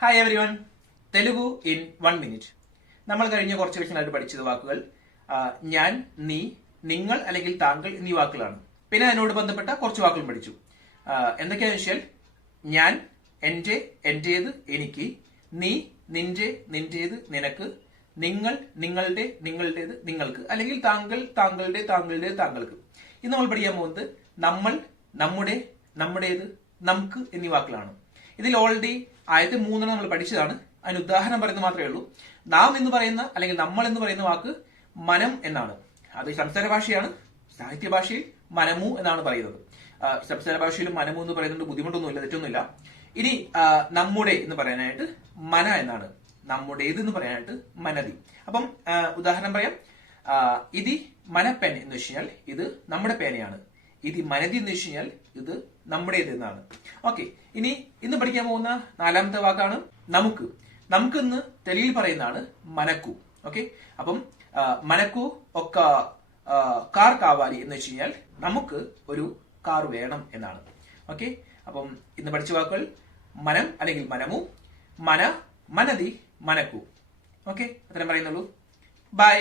Hi every one, Telugu in 1 minute. നമ്മൾ കഴിഞ്ഞ കുറച്ച് വർഷങ്ങളായിട്ട് പഠിച്ചത് വാക്കുകൾ ഞാൻ, നീ, നിങ്ങൾ അല്ലെങ്കിൽ താങ്കൾ എന്നീ വാക്കുകളാണ്. പിന്നെ അതിനോട് ബന്ധപ്പെട്ട കുറച്ച് വാക്കുകൾ പഠിച്ചു. എന്തൊക്കെയാണെന്ന് വെച്ചാൽ ഞാൻ, എന്റെ, എന്റേത്, എനിക്ക്, നീ, നിന്റെ, നിന്റേത്, നിനക്ക്, നിങ്ങൾ, നിങ്ങളുടെ, നിങ്ങളുടേത്, നിങ്ങൾക്ക്, അല്ലെങ്കിൽ താങ്കൾ, താങ്കളുടെ, താങ്കളുടെ, താങ്കൾക്ക്. ഇന്ന് നമ്മൾ പഠിക്കാൻ പോകുന്നത് നമ്മൾ, നമ്മുടെ, നമ്മുടേത്, നമുക്ക് എന്നീ വാക്കുകളാണ്. ഇതിൽ ഓൾറെഡി ആദ്യത്തെ 3 നമ്മൾ പഠിച്ചതാണ്. അതിന് ഉദാഹരണം പറയുന്നത് മാത്രമേ ഉള്ളൂ. നാം എന്ന് പറയുന്ന അല്ലെങ്കിൽ നമ്മൾ എന്ന് പറയുന്ന വാക്ക് മനം എന്നാണ്. അത് സംസാര ഭാഷയാണ്. സാഹിത്യ ഭാഷയിൽ മനമു എന്നാണ് പറയുന്നത്. സംസാര ഭാഷയിലും മനമു എന്ന് പറയുന്നത് ബുദ്ധിമുട്ടൊന്നുമില്ല, തെറ്റൊന്നുമില്ല. ഇനി നമ്മുടെ എന്ന് പറയാനായിട്ട് മന എന്നാണ്. നമ്മുടേത് എന്ന് പറയാനായിട്ട് മനതി. അപ്പം ഉദാഹരണം പറയാം. ഇതി മനപ്പെൻ എന്ന് വെച്ച് കഴിഞ്ഞാൽ ഇത് നമ്മുടെ പേനയാണ്. ഇത് മനതി എന്ന് വെച്ച് കഴിഞ്ഞാൽ ഇത് നമ്മുടേത് എന്നാണ്. ഓക്കെ, ഇനി ഇന്ന് പഠിക്കാൻ പോകുന്ന 4ാമത്തെ വാക്കാണ് നമുക്ക്. നമുക്ക് ഇന്ന് തെലുങ്കിൽ പറയുന്നതാണ് മനക്കു. ഓക്കെ, അപ്പം മനക്കു ഒക്ക കാർ കാവാലി എന്ന് വെച്ച് കഴിഞ്ഞാൽ നമുക്ക് ഒരു കാർ വേണം എന്നാണ്. ഓക്കെ, അപ്പം ഇന്ന് പഠിച്ച വാക്കുകൾ മനം അല്ലെങ്കിൽ മനമു, മന, മനതി, മനക്കു. ഓക്കെ, അത്രയും പറയുന്നുള്ളൂ. ബൈ.